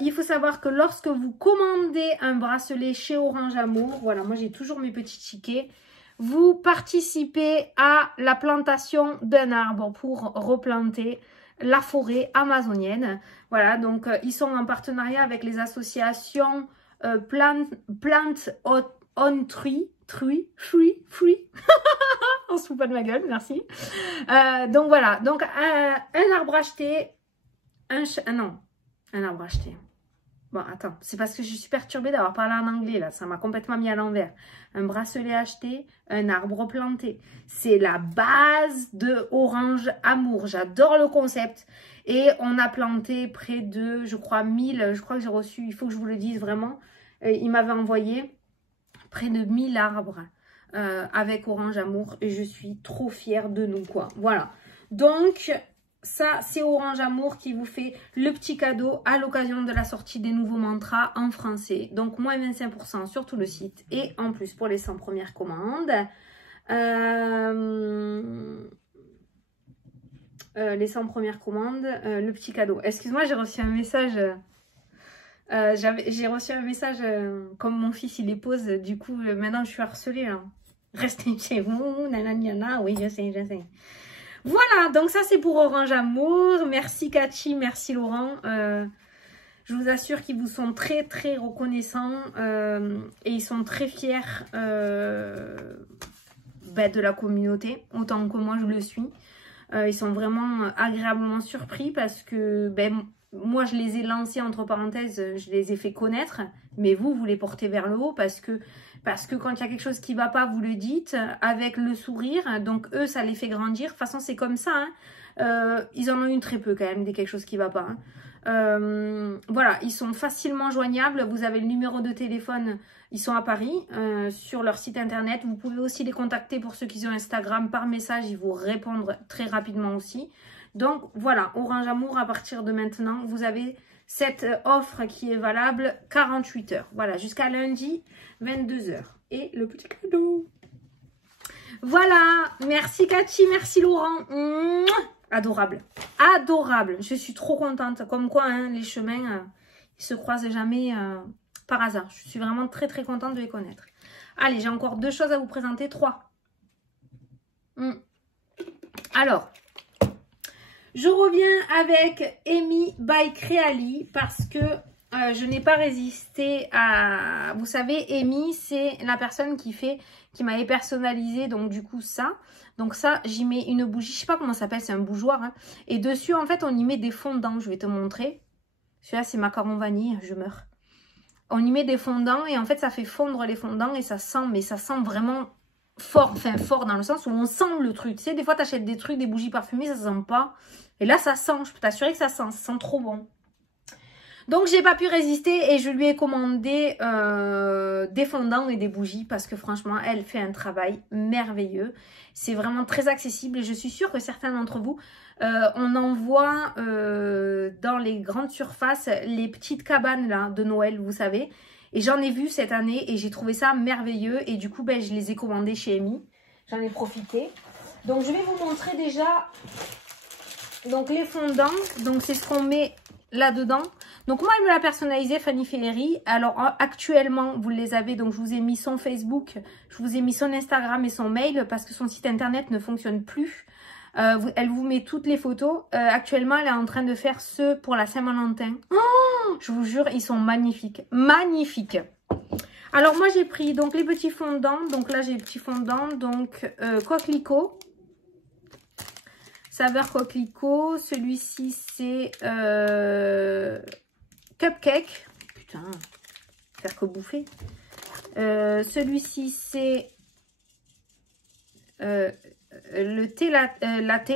il faut savoir que lorsque vous commandez un bracelet chez Orange Amour, voilà, moi j'ai toujours mes petits tickets, vous participez à la plantation d'un arbre pour replanter la forêt amazonienne. Voilà, donc ils sont en partenariat avec les associations Plant on Tree. On se fout pas de ma gueule, merci. Donc voilà, donc un arbre acheté, un arbre acheté. Bon, attends, c'est parce que je suis perturbée d'avoir parlé en anglais, là. Ça m'a complètement mis à l'envers. Un bracelet acheté, un arbre planté. C'est la base de Orange Amour. J'adore le concept. Et on a planté près de, je crois, 1000. Je crois que j'ai reçu, il faut que je vous le dise vraiment. Il m'avait envoyé près de 1000 arbres avec Orange Amour. Et je suis trop fière de nous, quoi. Voilà. Donc, ça, c'est Orange Amour qui vous fait le petit cadeau à l'occasion de la sortie des nouveaux mantras en français. Donc, moins 25% sur tout le site. Et en plus, pour les 100 premières commandes, les 100 premières commandes, le petit cadeau. Excuse-moi, j'ai reçu un message... j'ai reçu un message comme mon fils, il les pose. Du coup, maintenant, je suis harcelée. Là. Restez chez vous, nanana, oui, je sais, je sais. Voilà, donc ça c'est pour Orange Amour. Merci Cathy, merci Laurent. Je vous assure qu'ils vous sont très très reconnaissants et ils sont très fiers de la communauté, autant que moi je le suis. Ils sont vraiment agréablement surpris parce que moi je les ai lancés entre parenthèses, je les ai fait connaître, mais vous les portez vers le haut parce que quand il y a quelque chose qui ne va pas, vous le dites avec le sourire. Donc eux, ça les fait grandir. De toute façon, c'est comme ça. Hein. Ils en ont eu très peu quand même, dès quelque chose qui ne va pas. Hein. Voilà, ils sont facilement joignables. Vous avez le numéro de téléphone. Ils sont à Paris, sur leur site internet. Vous pouvez aussi les contacter pour ceux qui ont Instagram par message. Ils vous répondent très rapidement aussi. Donc voilà, Orange Amour, à partir de maintenant, vous avez cette offre qui est valable 48 heures. Voilà, jusqu'à lundi, 22 h. Et le petit cadeau. Voilà, merci Cathy, merci Laurent. Mouah, adorable, adorable. Je suis trop contente. Comme quoi, hein, les chemins, ils se croisent jamais par hasard. Je suis vraiment très très contente de les connaître. Allez, j'ai encore 2 choses à vous présenter, 3. Alors... je reviens avec Amy by Creali parce que je n'ai pas résisté à... Vous savez, Amy, c'est la personne qui m'avait personnalisé, donc du coup ça. Donc ça, j'y mets une bougie, je sais pas comment ça s'appelle, c'est un bougeoir. Hein. Et dessus, en fait, on y met des fondants, je vais te montrer. Celui-là, c'est macaron vanille, je meurs. On y met des fondants et en fait, ça fait fondre les fondants et ça sent, mais ça sent vraiment fort. Enfin, fort dans le sens où on sent le truc. Tu sais, des fois, tu achètes des trucs, des bougies parfumées, ça sent pas. Et là, ça sent, je peux t'assurer que ça sent trop bon. Donc, j'ai pas pu résister et je lui ai commandé des fondants et des bougies parce que franchement, elle fait un travail merveilleux. C'est vraiment très accessible et je suis sûre que certains d'entre vous, on en voit dans les grandes surfaces les petites cabanes là de Noël, vous savez. Et j'en ai vu cette année et j'ai trouvé ça merveilleux et du coup, ben, je les ai commandés chez Amy. J'en ai profité. Donc, je vais vous montrer déjà donc, les fondants. Donc, c'est ce qu'on met là-dedans. Donc moi elle me l'a personnalisé, Fanny Ferry. Alors actuellement vous les avez, donc je vous ai mis son Facebook, je vous ai mis son Instagram et son mail parce que son site internet ne fonctionne plus. Elle vous met toutes les photos. Actuellement elle est en train de faire ceux pour la Saint-Valentin. Oh, je vous jure ils sont magnifiques, magnifiques. Alors moi j'ai pris donc les petits fondants, donc là j'ai les petits fondants, donc coquelicot. Saveur coquelicot, celui-ci c'est cupcake. Putain, faire que bouffer. Celui-ci c'est le thé latte.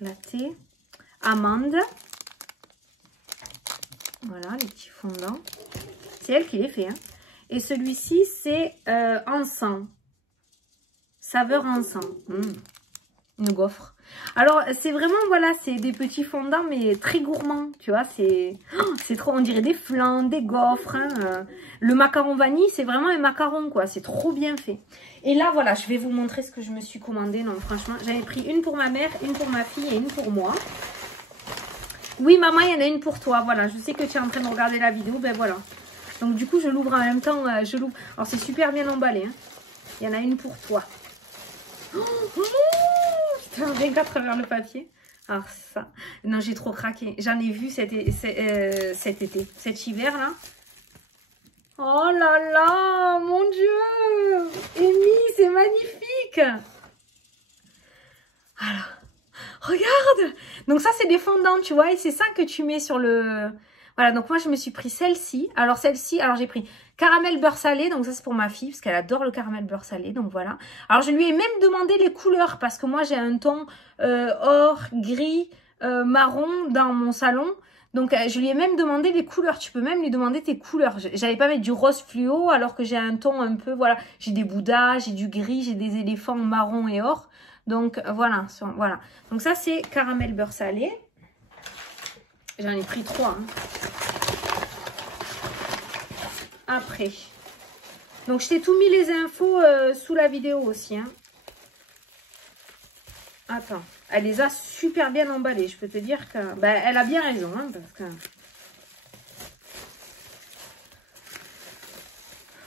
Latte. Amande. Voilà, les petits fondants. C'est elle qui les fait. Hein. Et celui-ci c'est encens. Saveur encens. Une gaufre. Alors, c'est vraiment, voilà, c'est des petits fondants, mais très gourmands, tu vois. C'est trop, on dirait des flan, des gaufres. Hein. Le macaron vanille, c'est vraiment un macaron, quoi. C'est trop bien fait. Et là, voilà, je vais vous montrer ce que je me suis commandé. Non, franchement, j'avais pris une pour ma mère, une pour ma fille et une pour moi. Oui, maman, il y en a une pour toi. Voilà, je sais que tu es en train de regarder la vidéo. Ben voilà. Donc, du coup, je l'ouvre en même temps. Je l'ouvre. Alors, c'est super bien emballé. Hein. Il y en a une pour toi. Putain, rien qu'à travers le papier. Alors ça, non j'ai trop craqué. J'en ai vu cet hiver là. Oh là là, mon Dieu, Amy, c'est magnifique. Voilà, regarde. Donc ça c'est des fondants, tu vois, et c'est ça que tu mets sur le... Voilà, donc moi je me suis pris celle-ci. Alors celle-ci, alors j'ai pris caramel beurre salé, donc ça c'est pour ma fille parce qu'elle adore le caramel beurre salé, donc voilà. Alors je lui ai même demandé les couleurs parce que moi j'ai un ton or, gris, marron dans mon salon. Donc je lui ai même demandé les couleurs, tu peux même lui demander tes couleurs. J'allais pas mettre du rose fluo alors que j'ai un ton un peu, voilà. J'ai des bouddhas, j'ai du gris, j'ai des éléphants marron et or. Donc voilà, voilà. Donc ça c'est caramel beurre salé. J'en ai pris 3. Hein. Après. Donc, je t'ai tout mis les infos sous la vidéo aussi. Hein. Attends. Elle les a super bien emballées. Je peux te dire que... Ben, elle a bien raison. Hein,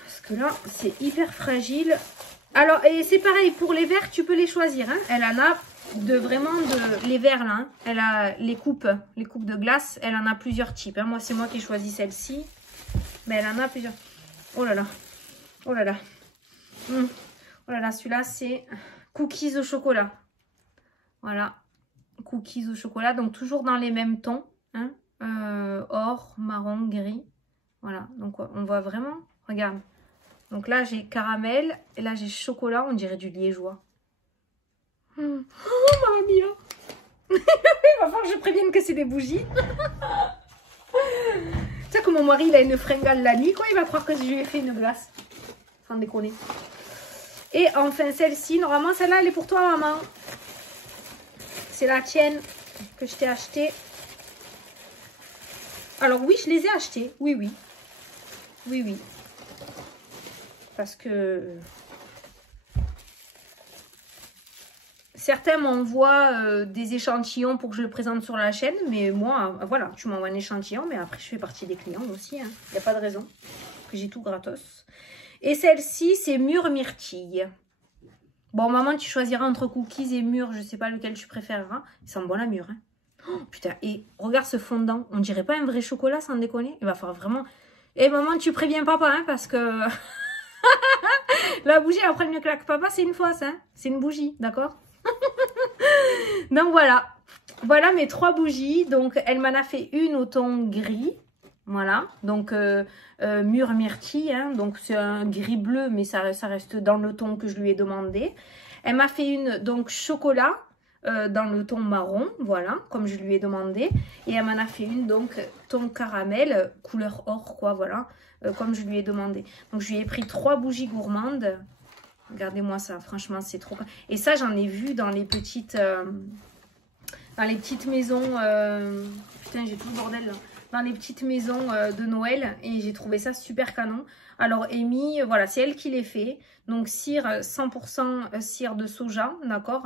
parce que là, c'est hyper fragile. Alors, et c'est pareil. Pour les verres, tu peux les choisir. Hein. Elle en a... les verres là, hein. Elle a les coupes de glace, elle en a plusieurs types. Hein. Moi, c'est moi qui ai choisi celle-ci, mais elle en a plusieurs. Oh là là, oh là là, oh là là, celui-là c'est cookies au chocolat. Voilà, cookies au chocolat, donc toujours dans les mêmes tons, hein. Or, marron, gris. Voilà, donc on voit vraiment, regarde. Donc là j'ai caramel et là j'ai chocolat, on dirait du liégeois. Oh, mamma mia. Il va falloir que je prévienne que c'est des bougies. Tu sais que mon mari, il a une fringale la nuit, quoi. Il va croire que je lui ai fait une glace. Sans déconner. Et enfin, celle-ci, normalement, celle-là, elle est pour toi, maman. C'est la tienne que je t'ai achetée. Alors oui, je les ai achetées. Oui, oui. Oui, oui. Parce que... Certains m'envoient des échantillons pour que je le présente sur la chaîne. Mais moi, voilà, tu m'envoies un échantillon. Mais après, je fais partie des clients aussi. Il n'y a pas de raison que j'ai tout gratos. Et celle-ci, c'est mûre myrtille. Bon, maman, tu choisiras entre cookies et mûre. Je ne sais pas lequel tu préféreras. Ils sont bons la mûre. Hein. Oh, putain, et regarde ce fondant. On dirait pas un vrai chocolat sans déconner. Il va falloir vraiment... Et maman, tu préviens papa, hein, parce que... La bougie, après le mieux claque papa, c'est une fausse, hein. C'est une bougie, d'accord? Donc voilà. Voilà mes 3 bougies. Donc elle m'en a fait une au ton gris. Voilà. Donc mûre myrtille, hein. Donc c'est un gris bleu, mais ça reste dans le ton que je lui ai demandé. Elle m'a fait une donc chocolat dans le ton marron, voilà, comme je lui ai demandé. Et elle m'en a fait une donc ton caramel, couleur or, quoi, voilà, comme je lui ai demandé. Donc je lui ai pris 3 bougies gourmandes. Regardez-moi ça, franchement, c'est trop... Et ça, j'en ai vu dans les petites maisons... Putain, j'ai tout le bordel, là. Dans les petites maisons de Noël. Et j'ai trouvé ça super canon. Alors, Amy, voilà, c'est elle qui les fait. Donc, cire 100% cire de soja, d'accord.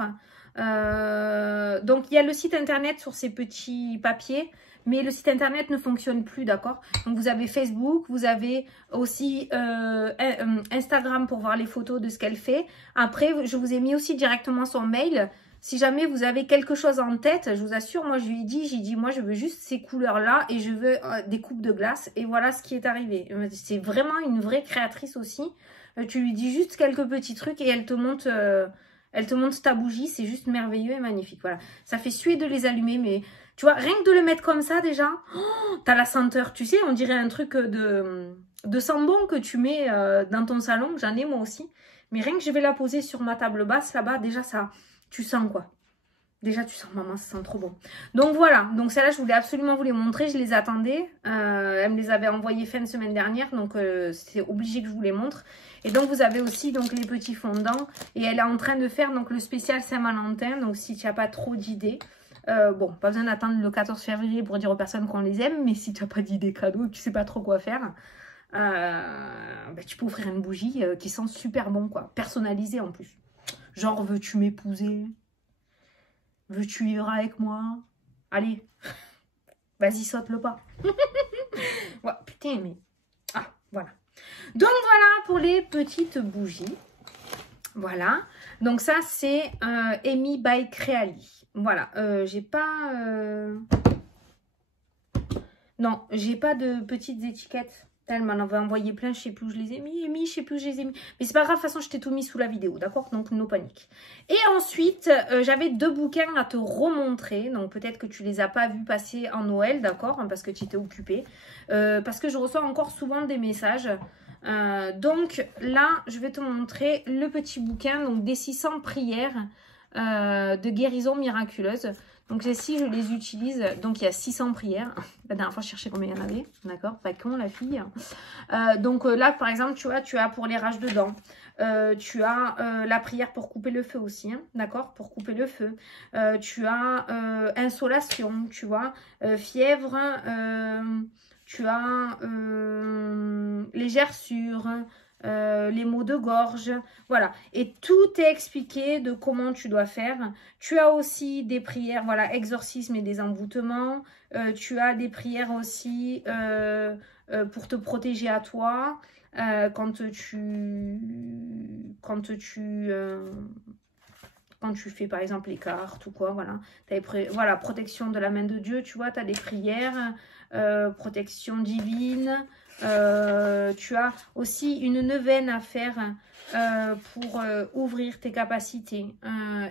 Donc, il y a le site internet sur ces petits papiers. Mais le site internet ne fonctionne plus, d'accord? Donc, vous avez Facebook, vous avez aussi Instagram pour voir les photos de ce qu'elle fait. Après, je vous ai mis aussi directement son mail. Si jamais vous avez quelque chose en tête, je vous assure, moi, je lui ai dit, j'ai dit, moi, je veux juste ces couleurs-là et je veux des coupes de glace. Et voilà ce qui est arrivé. C'est vraiment une vraie créatrice aussi. Tu lui dis juste quelques petits trucs et elle te monte ta bougie. C'est juste merveilleux et magnifique. Voilà. Ça fait suer de les allumer, mais... Tu vois, rien que de le mettre comme ça déjà, oh, t'as la senteur, tu sais, on dirait un truc de sambon que tu mets dans ton salon, j'en ai moi aussi. Mais rien que je vais la poser sur ma table basse là-bas, déjà ça, tu sens quoi. Déjà tu sens, maman, ça sent trop bon. Donc voilà, donc celle-là je voulais absolument vous les montrer, je les attendais. Elle me les avait envoyées fin de semaine dernière, donc c'est obligé que je vous les montre. Et donc vous avez aussi donc les petits fondants. Et elle est en train de faire donc le spécial Saint-Valentin, donc si tu n'as pas trop d'idées... bon, pas besoin d'attendre le 14 février pour dire aux personnes qu'on les aime, mais si tu n'as pas d'idée cadeau, tu sais pas trop quoi faire, bah, tu peux offrir une bougie qui sent super bon, quoi, personnalisée en plus. Genre, veux-tu m'épouser? Veux-tu vivre avec moi? Allez, vas-y, saute le pas. Ouais, putain, mais... Ah, voilà. Donc voilà pour les petites bougies. Voilà. Donc ça, c'est Amy by Creali. Voilà, j'ai pas... Non, j'ai pas de petites étiquettes. Elle m'en avait envoyé plein, je sais plus où je les ai mis, je sais plus où je les ai mis. Mais c'est pas grave, de toute façon, je t'ai tout mis sous la vidéo, d'accord? Donc, no panique. Et ensuite, j'avais 2 bouquins à te remontrer. Donc, peut-être que tu les as pas vus passer en Noël, d'accord? Parce que tu étais occupée. Parce que je reçois encore souvent des messages. Donc, là, je vais te montrer le petit bouquin, donc des 600 prières de guérison miraculeuse. Donc ici, je les utilise. Donc, il y a 600 prières. La dernière fois, je cherchais combien il y en avait. D'accord? Pas con, la fille. Donc là, par exemple, tu vois, tu as pour les rages de dents. Tu as la prière pour couper le feu aussi. Hein, d'accord? Pour couper le feu. Tu as insolation, tu vois. Fièvre. Tu as les gerçures. Les maux de gorge, voilà, et tout est expliqué de comment tu dois faire. Tu as aussi des prières, voilà, exorcisme et des envoûtements. Tu as des prières aussi pour te protéger à toi quand tu fais par exemple les cartes ou quoi, voilà. Voilà, protection de la main de Dieu, tu vois, tu as des prières, protection divine. Tu as aussi une neuvaine à faire pour ouvrir tes capacités,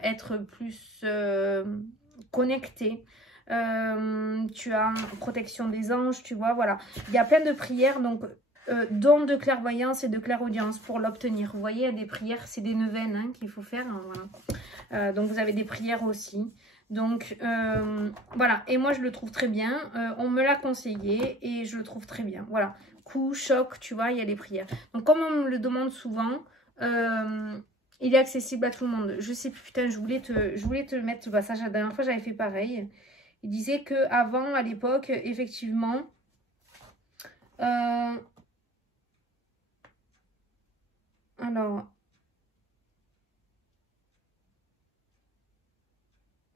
être plus connecté. Tu as protection des anges, tu vois, voilà. Il y a plein de prières, donc don de clairvoyance et de clairaudience pour l'obtenir. Vous voyez, il y a des prières, c'est des neuvaines hein, qu'il faut faire. Hein, voilà. Donc, vous avez des prières aussi. Donc, voilà. Et moi, je le trouve très bien. On me l'a conseillé et je le trouve très bien. Voilà. Coup, choc, tu vois, il y a les prières. Donc, comme on me le demande souvent, il est accessible à tout le monde. Je sais plus, putain, je voulais te mettre... Bah, ça, la dernière fois, j'avais fait pareil. Il disait qu'avant, à l'époque, effectivement... alors...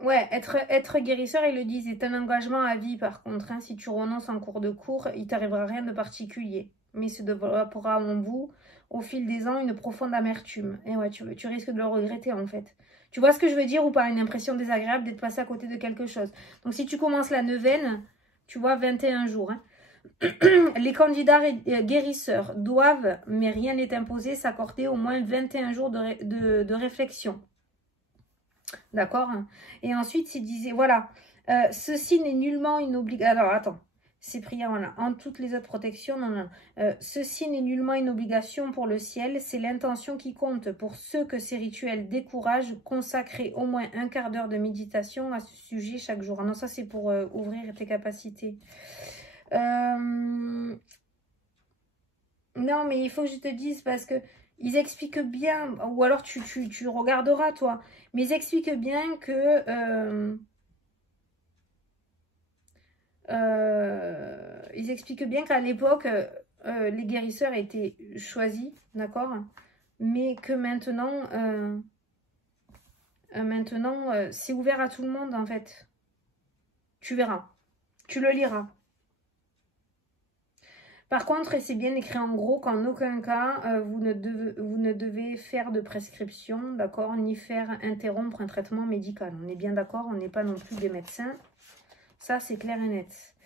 Ouais, être guérisseur, ils le disent, est un engagement à vie par contre. Hein. Si tu renonces en cours de cours, il t'arrivera rien de particulier. Mais se développera en vous au fil des ans une profonde amertume. Et ouais, tu risques de le regretter en fait. Tu vois ce que je veux dire ou pas? Une impression désagréable d'être passé à côté de quelque chose. Donc si tu commences la neuvaine, tu vois, 21 jours. Hein. Les candidats guérisseurs doivent, mais rien n'est imposé, s'accorder au moins 21 jours de réflexion. D'accord? Et ensuite, il disait, voilà, ceci n'est nullement une obligation. Alors, attends, ces prières, voilà, en toutes les autres protections, non, non. Ceci n'est nullement une obligation pour le ciel, c'est l'intention qui compte. Pour ceux que ces rituels découragent, consacrer au moins un quart d'heure de méditation à ce sujet chaque jour. Ah non, ça, c'est pour ouvrir tes capacités. Non, mais il faut que je te dise parce que ils expliquent bien, ou alors tu regarderas toi, mais ils expliquent bien que ils expliquent bien qu'à l'époque les guérisseurs étaient choisis, d'accord, mais que maintenant c'est ouvert à tout le monde en fait. Tu verras, tu le liras. Par contre, et c'est bien écrit en gros qu'en aucun cas, vous ne devez faire de prescription, d'accord, ni faire interrompre un traitement médical. On est bien d'accord, on n'est pas non plus des médecins. Ça, c'est clair et net.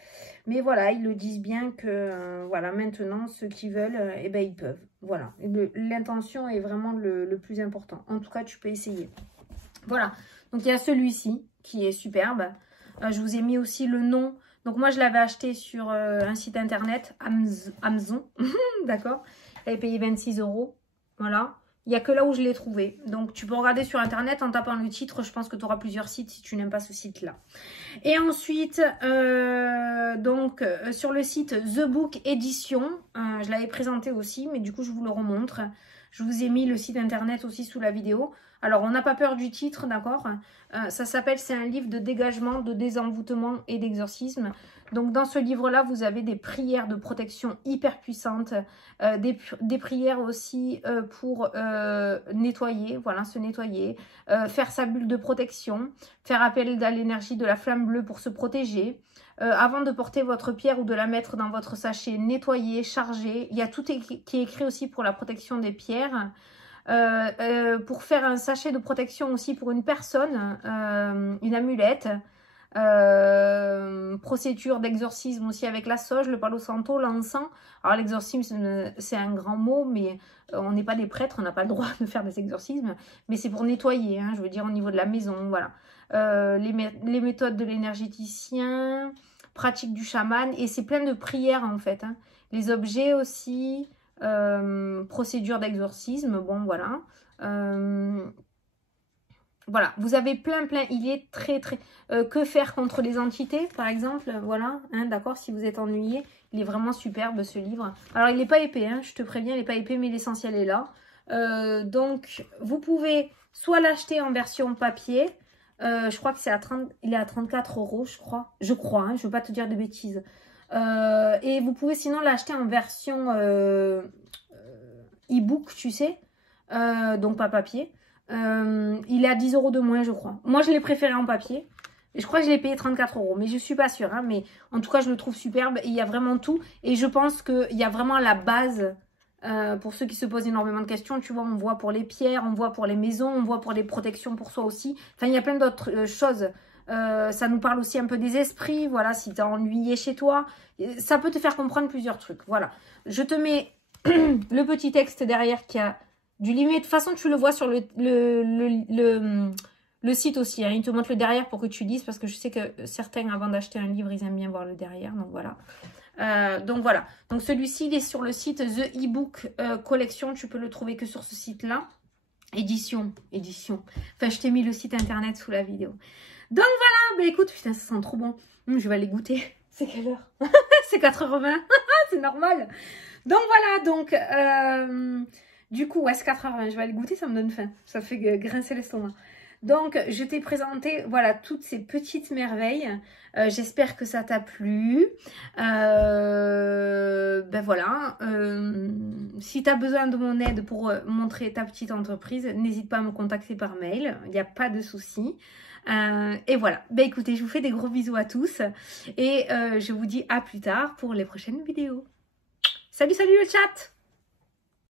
Mais voilà, ils le disent bien que, voilà, maintenant, ceux qui veulent, eh ben, ils peuvent. Voilà, l'intention est vraiment le plus important. En tout cas, tu peux essayer. Voilà, donc il y a celui-ci qui est superbe. Je vous ai mis aussi le nom. Donc moi, je l'avais acheté sur un site internet, Amazon, d'accord. J'avais payé 26 €, voilà. Il n'y a que là où je l'ai trouvé. Donc, tu peux regarder sur internet en tapant le titre. Je pense que tu auras plusieurs sites si tu n'aimes pas ce site-là. Et ensuite, sur le site The Book Edition, je l'avais présenté aussi, mais du coup, je vous le remontre. Je vous ai mis le site internet aussi sous la vidéo. Alors, on n'a pas peur du titre, d'accord? Ça s'appelle, c'est un livre de dégagement, de désenvoûtement et d'exorcisme. Donc, dans ce livre-là, vous avez des prières de protection hyper puissantes, des prières aussi pour nettoyer, voilà, se nettoyer, faire sa bulle de protection, faire appel à l'énergie de la flamme bleue pour se protéger. Avant de porter votre pierre ou de la mettre dans votre sachet, nettoyer, charger. Il y a tout qui est écrit aussi pour la protection des pierres. Pour faire un sachet de protection aussi pour une personne, une amulette. Procédure d'exorcisme aussi avec la sauge, le palo santo, l'encens. Alors l'exorcisme, c'est un grand mot, mais on n'est pas des prêtres, on n'a pas le droit de faire des exorcismes. Mais c'est pour nettoyer, hein, je veux dire au niveau de la maison, voilà. Les méthodes de l'énergéticien, pratique du chaman, et c'est plein de prières en fait. Hein. Les objets aussi, procédure d'exorcisme, bon voilà. Voilà, vous avez plein, il est très, que faire contre les entités, par exemple, voilà, hein, d'accord, si vous êtes ennuyé, il est vraiment superbe, ce livre. Alors, il n'est pas épais, hein, je te préviens, il n'est pas épais, mais l'essentiel est là. Donc, vous pouvez soit l'acheter en version papier, je crois que c'est il est à 34 €, je crois, hein, je ne veux pas te dire de bêtises. Et vous pouvez sinon l'acheter en version e-book, tu sais, donc pas papier. Il est à 10 € de moins, je crois. Moi, je l'ai préféré en papier. Et je crois que je l'ai payé 34 €. Mais je suis pas sûre. Hein, mais en tout cas, je le trouve superbe. Et il y a vraiment tout. Et je pense qu'il y a vraiment la base pour ceux qui se posent énormément de questions. Tu vois, on voit pour les pierres, on voit pour les maisons, on voit pour les protections pour soi aussi. Enfin, il y a plein d'autres choses. Ça nous parle aussi un peu des esprits. Voilà, si tu es ennuyé chez toi. Ça peut te faire comprendre plusieurs trucs. Voilà. Je te mets le petit texte derrière qui a... du limite, de toute façon, tu le vois sur le site aussi. Hein. Il te montre le derrière pour que tu lises parce que je sais que certains, avant d'acheter un livre, ils aiment bien voir le derrière. Donc, voilà. Donc, celui-ci, il est sur le site The E-Book Collection. Tu peux le trouver que sur ce site-là. Édition. Enfin, je t'ai mis le site internet sous la vidéo. Donc, voilà. Bah, écoute, putain, ça sent trop bon. Je vais aller goûter. C'est quelle heure? C'est 4h20. C'est normal. Donc, voilà. Donc... du coup, ouais, c'est 4h20, je vais aller goûter, ça me donne faim. Ça fait grincer l'estomac. Donc, je t'ai présenté, voilà, toutes ces petites merveilles. J'espère que ça t'a plu. Ben voilà. Si tu as besoin de mon aide pour montrer ta petite entreprise, n'hésite pas à me contacter par mail. Il n'y a pas de souci. Et voilà. Ben écoutez, je vous fais des gros bisous à tous. Et je vous dis à plus tard pour les prochaines vidéos. Salut, salut le chat!